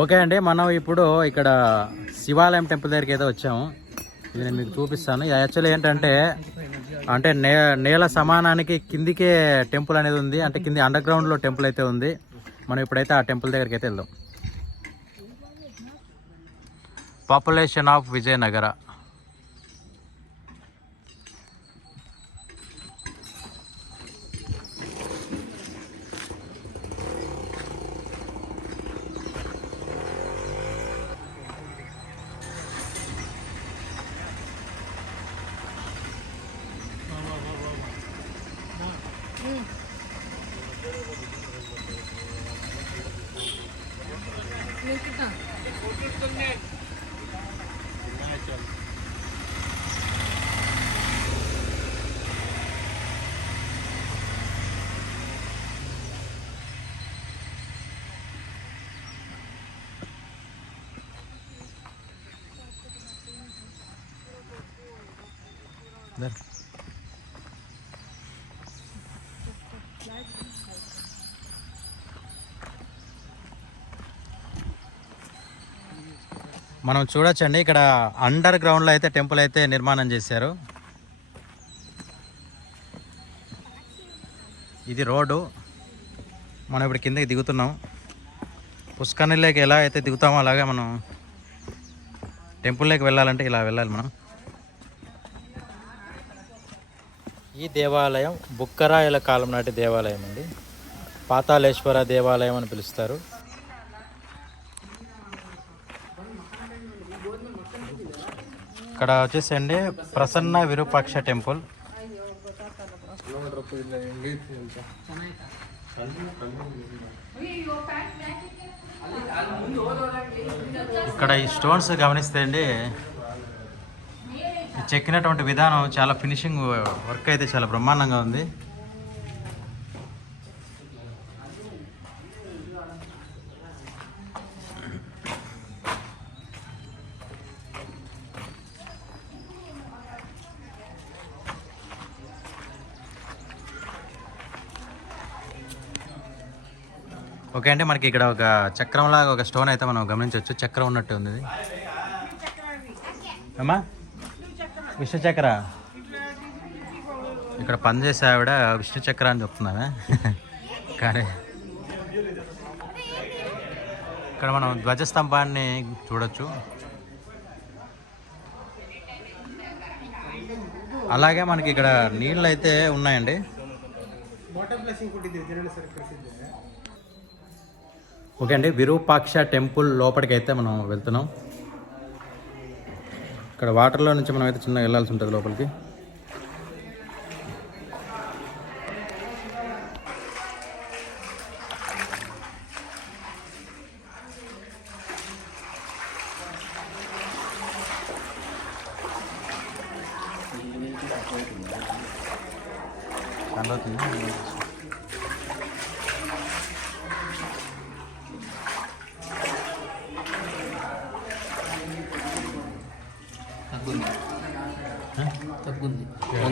Okay అండి మనం ఇప్పుడు ఇక్కడ శివాలయం టెంపుల్ దగ్గరికి అయితే వచ్చాము. ఇది నేను మీకు చూపిస్తాను. యాక్చువల్లీ ఏంటంటే అంటే నే నేల సమానానికి కిందికే టెంపుల్ అనేది ఉంది. అంటే కింది అండర్ గ్రౌండ్లో టెంపుల్ అయితే ఉంది. మనం ఇప్పుడైతే ఆ టెంపుల్ దగ్గరికి అయితే వెళ్దాం. పాపులేషన్ ఆఫ్ విజయనగర మనం చూడొచ్చండి ఇక్కడ అండర్ గ్రౌండ్లో అయితే టెంపుల్ అయితే నిర్మాణం చేశారు. ఇది రోడ్డు. మనం ఇప్పుడు కిందకి దిగుతున్నాం. పుష్కర్ణిలోకి ఎలా అయితే దిగుతామో అలాగే మనం టెంపుల్లోకి వెళ్ళాలంటే ఇలా వెళ్ళాలి మనం. ఈ దేవాలయం బుక్కరాయల కాలం నాటి దేవాలయం అండి. పాతాళేశ్వర దేవాలయం అని పిలుస్తారు. ఇక్కడ వచ్చేసండి ప్రసన్న విరూపాక్ష టెంపుల్. ఇక్కడ ఈ స్టోన్స్ గమనిస్తే అండి చెక్కినటువంటి విధానం చాలా ఫినిషింగ్ వర్క్ అయితే చాలా బ్రహ్మాండంగా ఉంది. ఓకే అంటే మనకి ఇక్కడ ఒక చక్రం లాగా ఒక స్టోన్ అయితే మనం గమనించవచ్చు. చక్రం ఉన్నట్టు ఉంది అమ్మా. విష్ణుచక్ర. ఇక్కడ పనిచేసే ఆవిడ విష్ణుచక్ర అని చెప్తున్నావా కానీ ఇక్కడ మనం ధ్వజస్తంభాన్ని చూడొచ్చు. అలాగే మనకి ఇక్కడ నీళ్ళు అయితే ఉన్నాయండి. ఓకే అండి విరూపాక్ష టెంపుల్ లోపలికి అయితే మనం వెళ్తున్నాం. ఇక్కడ వాటర్లో నుంచి మనం అయితే చిన్నగా వెళ్ళాల్సి ఉంటుంది లోపలికి. చాలా తగ్గుంది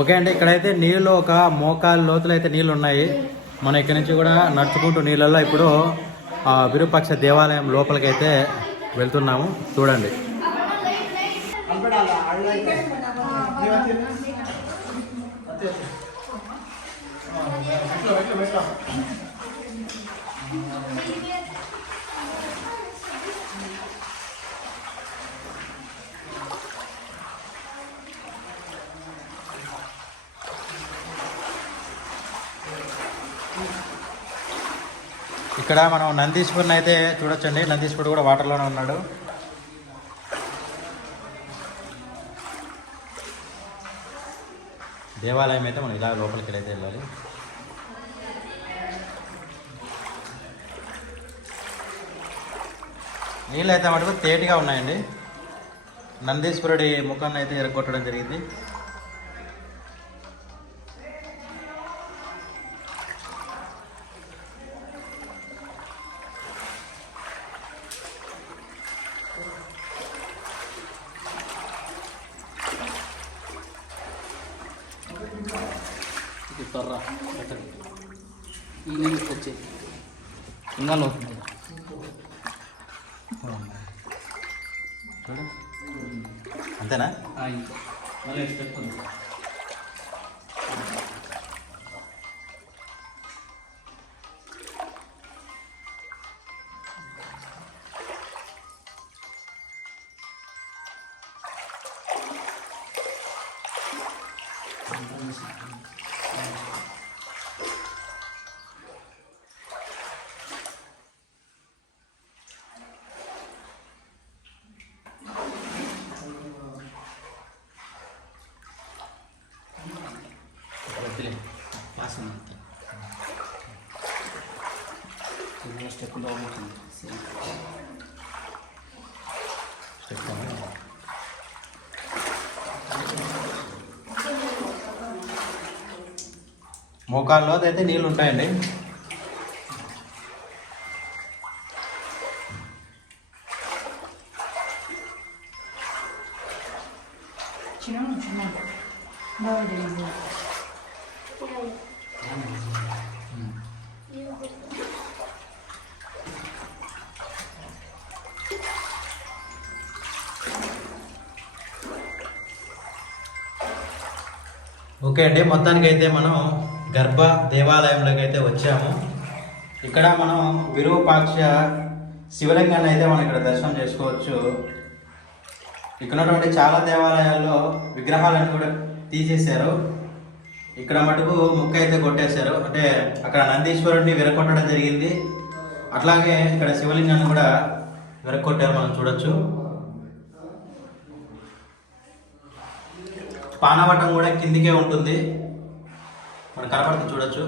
ఓకే అండి ఇక్కడైతే నీళ్ళు ఒక మోకాలు లోతులు అయితే నీళ్ళు ఉన్నాయి. మనం ఇక్కడి నుంచి కూడా నడుచుకుంటూ నీళ్ళల్లో ఇప్పుడు ఆ విరూపాక్ష దేవాలయం లోపలికి అయితే వెళ్తున్నాము. చూడండి. ఇక్కడ మనం నందీశ్వరుని అయితే చూడొచ్చండి. నందీశ్వరుడు కూడా వాటర్లోనే ఉన్నాడు. దేవాలయం అయితే మనం ఇలా లోపలికి అయితే వెళ్ళాలి. నీళ్ళు అయితే మటుకు తేటిగా ఉన్నాయండి. నందీశ్వరుడి ముఖాన్ని అయితే ఎరగొట్టడం జరిగింది. త్వర పెట్టండి ఈ నీళ్ళు వచ్చే ఇంకా అవుతుంది అంతేనా? మళ్ళీ స్టెప్ ఉంది. ఇంకో స్టెప్ మోకాల్లో అయితే నీళ్ళు ఉంటాయండి. చిన్న చిన్న బాగుంటుంది ఓకే అండి మొత్తానికి అయితే మనం గర్భ దేవాలయంలోకి అయితే వచ్చాము. ఇక్కడ మనం విరూపాక్ష శివలింగాన్ని అయితే మనం ఇక్కడ దర్శనం చేసుకోవచ్చు. ఇక్కడ ఉన్నటువంటి చాలా దేవాలయాల్లో విగ్రహాలను కూడా తీసేశారు. ఇక్కడ మటుకు ముక్క అయితే కొట్టేశారు. అంటే అక్కడ నందీశ్వరుడిని విరగొట్టడం జరిగింది. అట్లాగే ఇక్కడ శివలింగాన్ని కూడా విరగొట్టారు మనం చూడొచ్చు. పానవటం కూడా కిందికే ఉంటుంది. మనం కనపడుతుంది చూడొచ్చు.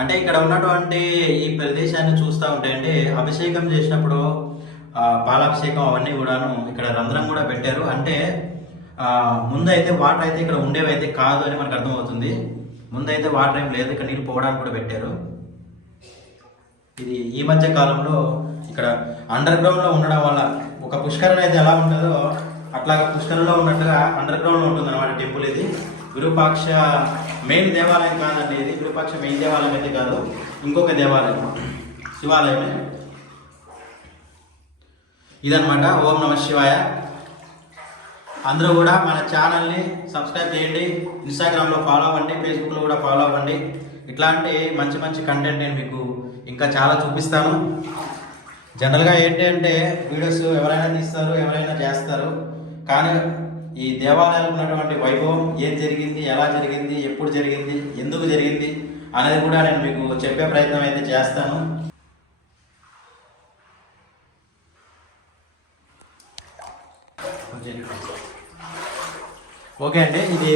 అంటే ఇక్కడ ఉన్నటువంటి ఈ ప్రదేశాన్ని చూస్తూ ఉంటే అంటే అభిషేకం చేసినప్పుడు పాలాభిషేకం అవన్నీ కూడాను ఇక్కడ రంధ్రం కూడా పెట్టారు. అంటే ముందైతే వాటర్ అయితే ఇక్కడ ఉండేవి అయితే కాదు అని మనకు అర్థమవుతుంది. ముందైతే వాటర్ ఏం లేదు ఇక్కడ నీళ్ళు పోవడానికి కూడా పెట్టారు. ఇది ఈ మధ్య కాలంలో ఇక్కడ అండర్ గ్రౌండ్లో ఉండడం వల్ల ఒక పుష్కరణ అయితే ఎలా ఉంటుందో అట్లాగ పుష్కరంలో ఉన్నట్టుగా అండర్ గ్రౌండ్లో ఉంటుంది అనమాట టెంపుల్ ఇది. విరూపాక్ష మెయిన్ దేవాలయం కాదండి ఇది విరూపాక్ష మెయిన్ దేవాలయం అయితే కాదు ఇంకొక దేవాలయం. శివాలయమే. ఇదనమాట ఓం నమ శివాయ. అందరూ కూడా మన ఛానల్ని సబ్స్క్రైబ్ చేయండి. ఇన్స్టాగ్రామ్లో ఫాలో అవ్వండి. ఫేస్బుక్లో కూడా ఫాలో అవ్వండి. ఇట్లాంటి మంచి మంచి కంటెంట్ నేను మీకు ఇంకా చాలా చూపిస్తాను. జనరల్గా ఏంటి అంటే వీడియోస్ ఎవరైనా తీస్తారు ఎవరైనా చేస్తారు. కానీ ఈ దేవాలయాలకు ఉన్నటువంటి వైభవం ఏం జరిగింది ఎలా జరిగింది ఎప్పుడు జరిగింది ఎందుకు జరిగింది అనేది కూడా నేను మీకు చెప్పే ప్రయత్నం అయితే చేస్తాను. ఓకే అండి ఇది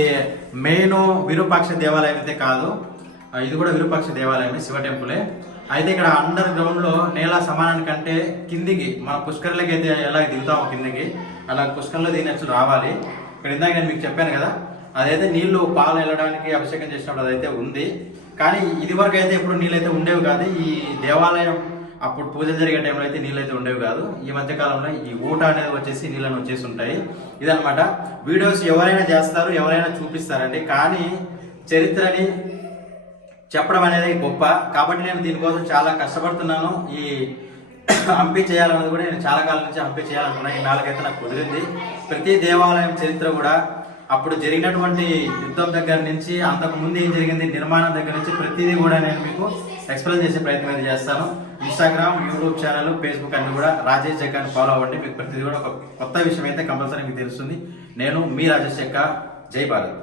మెయిన్ విరూపాక్ష దేవాలయం అయితే కాదు. ఇది కూడా విరూపాక్ష దేవాలయమే శివ టెంపులే. అయితే ఇక్కడ అండర్ గ్రౌండ్లో నేల సమానానికంటే కిందికి మన పుష్కర్లకి అయితే ఎలా దిగుతామో కిందికి అలా పుష్కర్లో దిగినట్లు రావాలి. ఇక్కడ ఇందాక నేను మీకు చెప్పాను కదా అదైతే నీళ్ళు పాలు వెళ్ళడానికి అభిషేకం చేసినప్పుడు అదైతే ఉంది. కానీ ఇది వరకు అయితే ఎప్పుడు నీళ్ళు అయితే ఉండేవి కాదు. ఈ దేవాలయం అప్పుడు పూజలు జరిగే టైంలో అయితే నీళ్ళు అయితే ఉండేవి కాదు. ఈ మధ్య కాలంలో ఈ ఊట అనేది వచ్చేసి నీళ్ళని వచ్చేసి ఉంటాయి. ఇదనమాట వీడియోస్ ఎవరైనా చేస్తారు ఎవరైనా చూపిస్తారండి. కానీ చరిత్రని చెప్పడం అనేది గొప్ప. కాబట్టి నేను దీనికోసం చాలా కష్టపడుతున్నాను. ఈ హంపి చేయాలన్నది కూడా నేను చాలా కాలం నుంచి హంపి చేయాలనుకున్నాను. ఈ నాలుగైతే నాకు కుదిరింది. ప్రతి దేవాలయం చరిత్ర కూడా అప్పుడు జరిగినటువంటి యుద్ధం దగ్గర నుంచి అంతకు ముందు ఏం జరిగింది నిర్మాణం దగ్గర నుంచి ప్రతిదీ కూడా నేను మీకు ఎక్స్ప్లెయిన్ చేసే ప్రయత్నం అయితే చేస్తాను. ఇన్స్టాగ్రామ్ యూట్యూబ్ ఛానల్ ఫేస్బుక్ అన్ని కూడా రాజేష్ జగ్గాని ఫాలో అవ్వండి. మీకు ప్రతిదీ కూడా ఒక కొత్త విషయం అయితే కంపల్సరీ మీకు తెలుస్తుంది. నేను మీ రాజేష్ చెక్క జై భారత్.